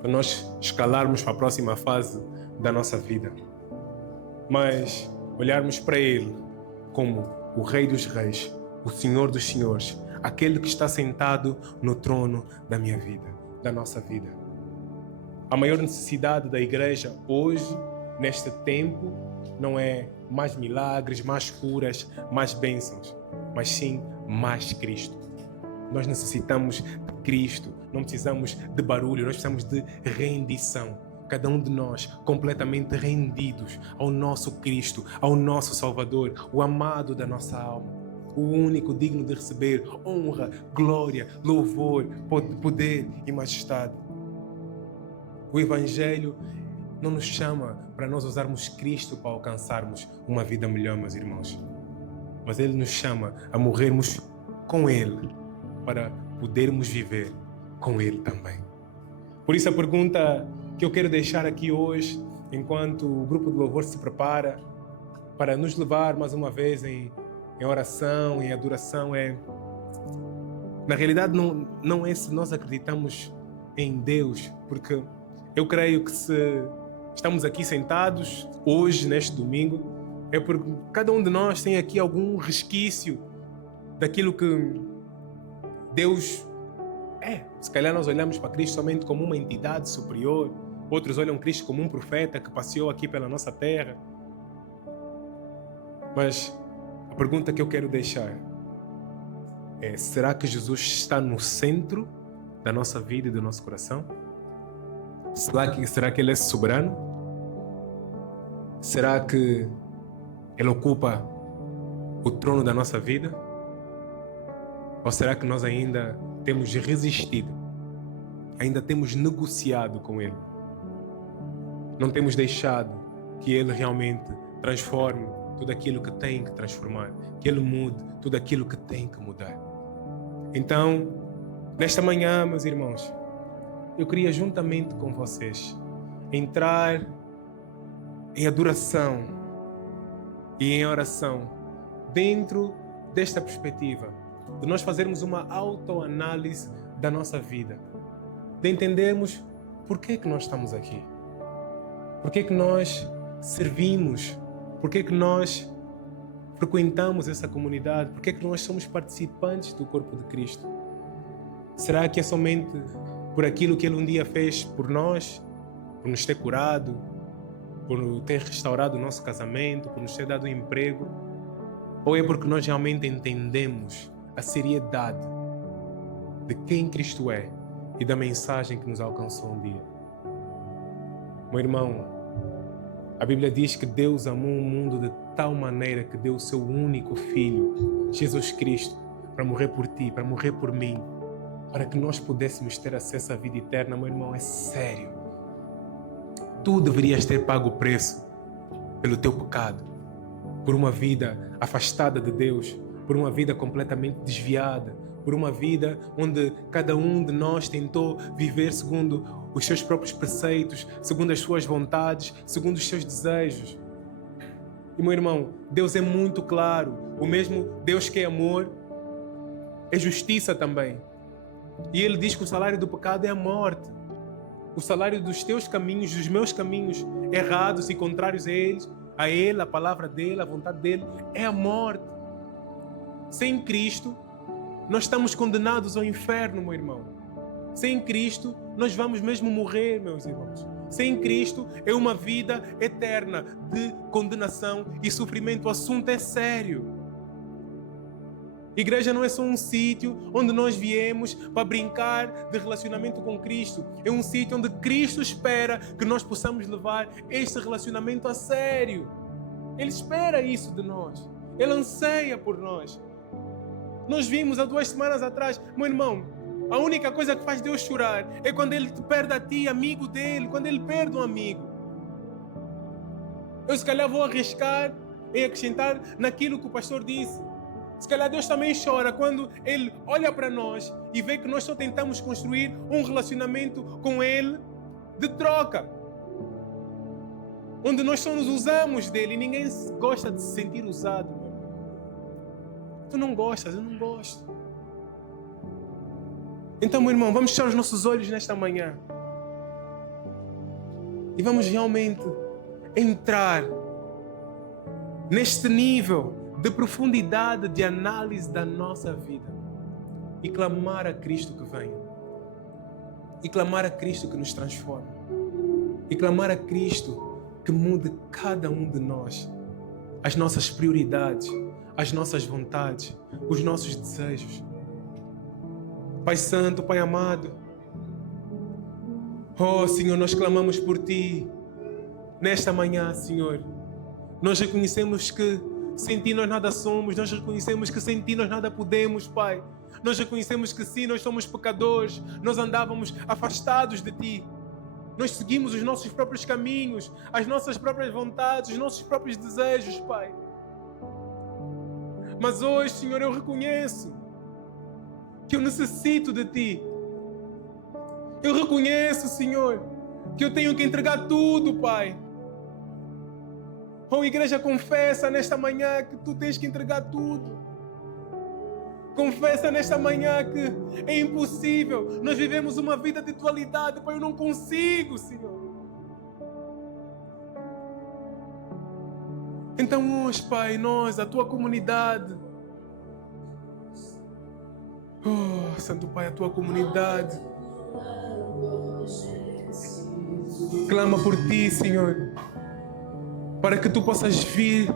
para nós escalarmos para a próxima fase da nossa vida, mas olharmos para Ele como o Rei dos Reis, o Senhor dos Senhores, aquele que está sentado no trono da minha vida, da nossa vida. A maior necessidade da igreja hoje, neste tempo, não é mais milagres, mais curas, mais bênçãos, mas sim mais Cristo. Nós necessitamos de Cristo, não precisamos de barulho, nós precisamos de rendição. Cada um de nós completamente rendidos ao nosso Cristo, ao nosso Salvador, o amado da nossa alma, o único digno de receber honra, glória, louvor, poder e majestade. O Evangelho não nos chama para nós usarmos Cristo para alcançarmos uma vida melhor, meus irmãos. Mas Ele nos chama a morrermos com Ele, para podermos viver com Ele também. Por isso a pergunta que eu quero deixar aqui hoje, enquanto o grupo de louvor se prepara para nos levar mais uma vez em oração, em adoração, na realidade não é se nós acreditamos em Deus, porque eu creio que se estamos aqui sentados hoje, neste domingo, é porque cada um de nós tem aqui algum resquício daquilo que Deus é. Se calhar nós olhamos para Cristo somente como uma entidade superior, outros olham Cristo como um profeta que passeou aqui pela nossa terra. Mas a pergunta que eu quero deixar é: será que Jesus está no centro da nossa vida e do nosso coração? Será que Ele é soberano? Será que Ele ocupa o trono da nossa vida? Ou será que nós ainda temos resistido? Ainda temos negociado com Ele? Não temos deixado que Ele realmente transforme tudo aquilo que tem que transformar, que Ele mude tudo aquilo que tem que mudar. Então, nesta manhã, meus irmãos, eu queria juntamente com vocês entrar em adoração e em oração dentro desta perspectiva de nós fazermos uma autoanálise da nossa vida, de entendermos por que nós estamos aqui, por que nós servimos, por que nós frequentamos essa comunidade, por que nós somos participantes do corpo de Cristo. Será que é somente por aquilo que Ele um dia fez por nós, por nos ter curado, por ter restaurado o nosso casamento, por nos ter dado um emprego? Ou é porque nós realmente entendemos a seriedade de quem Cristo é e da mensagem que nos alcançou um dia? Meu irmão, a Bíblia diz que Deus amou o mundo de tal maneira que deu o seu único Filho, Jesus Cristo, para morrer por ti, para morrer por mim, para que nós pudéssemos ter acesso à vida eterna. Meu irmão, é sério. Tu deverias ter pago o preço pelo teu pecado, por uma vida afastada de Deus, por uma vida completamente desviada, por uma vida onde cada um de nós tentou viver segundo os seus próprios preceitos, segundo as suas vontades, segundo os seus desejos. E, meu irmão, Deus é muito claro. O mesmo Deus que é amor é justiça também. E Ele diz que o salário do pecado é a morte. O salário dos teus caminhos, dos meus caminhos errados e contrários a Ele, a palavra dEle, a vontade dEle, é a morte. Sem Cristo, nós estamos condenados ao inferno, meu irmão. Sem Cristo, nós vamos mesmo morrer, meus irmãos. sem Cristo é uma vida eterna de condenação e sofrimento. O assunto é sério. Igreja não é só um sítio onde nós viemos para brincar de relacionamento com Cristo. É um sítio onde Cristo espera que nós possamos levar este relacionamento a sério. Ele espera isso de nós. Ele anseia por nós. Nós vimos há 2 semanas atrás, meu irmão, a única coisa que faz Deus chorar é quando Ele te perde a ti, amigo dele, quando Ele perde um amigo. Eu se calhar vou arriscar em acrescentar naquilo que o pastor disse. Se calhar Deus também chora quando Ele olha para nós e vê que nós só tentamos construir um relacionamento com Ele de troca. Onde nós só nos usamos dele e ninguém gosta de se sentir usado. Meu. Tu não gostas, eu não gosto. Então, meu irmão, vamos fechar os nossos olhos nesta manhã. E vamos realmente entrar neste nível de profundidade de análise da nossa vida. E clamar a Cristo que venha. E clamar a Cristo que nos transforme. E clamar a Cristo que mude cada um de nós, as nossas prioridades, as nossas vontades, os nossos desejos. Pai Santo, Pai amado, oh Senhor, nós clamamos por Ti nesta manhã, Senhor. Nós reconhecemos que sem Ti nós nada somos, nós reconhecemos que sem Ti nós nada podemos, Pai. Nós reconhecemos que sim, nós somos pecadores, nós andávamos afastados de Ti. Nós seguimos os nossos próprios caminhos, as nossas próprias vontades, os nossos próprios desejos, Pai. Mas hoje, Senhor, eu reconheço que eu necessito de Ti. Eu reconheço, Senhor, que eu tenho que entregar tudo, Pai. Oh, igreja, confessa nesta manhã que Tu tens que entregar tudo. Confessa nesta manhã que é impossível. Nós vivemos uma vida de dualidade, Pai. Eu não consigo, Senhor. Então hoje, Pai, nós, a Tua comunidade. Oh, Santo Pai, a Tua comunidade clama por Ti, Senhor, para que Tu possas vir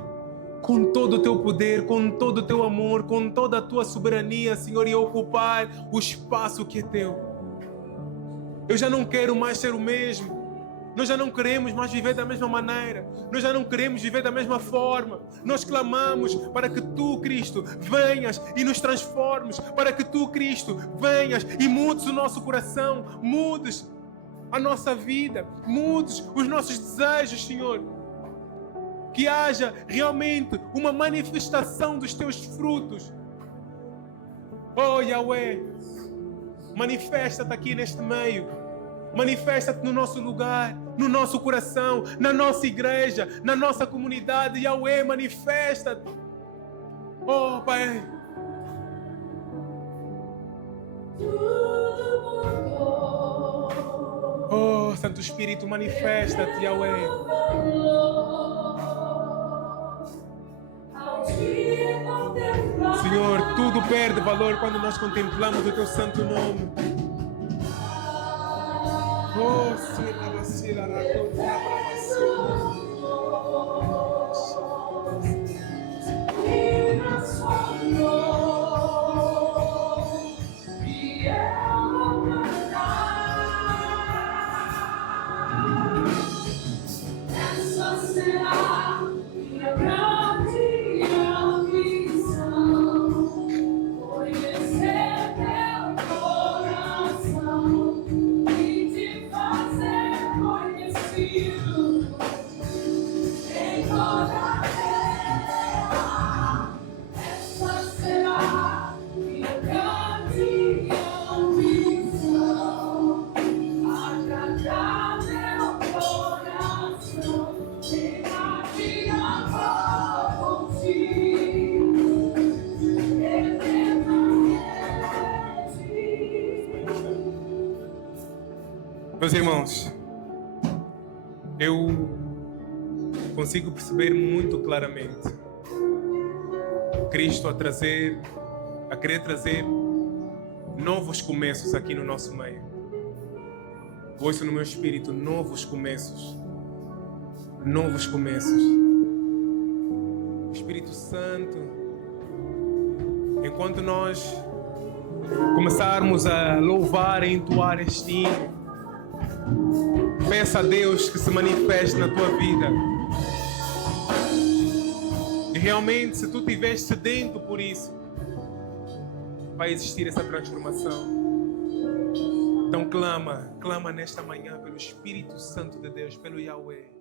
com todo o Teu poder, com todo o Teu amor, com toda a Tua soberania, Senhor, e ocupar o espaço que é Teu. Eu já não quero mais ser o mesmo. Nós já não queremos mais viver da mesma maneira. Nós já não queremos viver da mesma forma. Nós clamamos para que Tu, Cristo, venhas e nos transformes. Para que Tu, Cristo, venhas e mudes o nosso coração. Mudes a nossa vida. Mudes os nossos desejos, Senhor. Que haja realmente uma manifestação dos Teus frutos. Oh, Yahweh, manifesta-te aqui neste meio. Manifesta-te no nosso lugar, no nosso coração, na nossa igreja, na nossa comunidade. Yahweh, manifesta-te. Oh, Pai. Oh, Santo Espírito, manifesta-te, Yahweh. Senhor, tudo perde valor quando nós contemplamos o Teu santo nome. Oh, meus irmãos, eu consigo perceber muito claramente Cristo a querer trazer novos começos aqui no nosso meio. ouço no meu espírito novos começos. Novos começos. Espírito Santo, enquanto nós começarmos a louvar e entoar este hino, peça a Deus que se manifeste na tua vida. E realmente, se tu estiveres sedento por isso, vai existir essa transformação. Então clama nesta manhã pelo Espírito Santo de Deus, pelo Yahweh.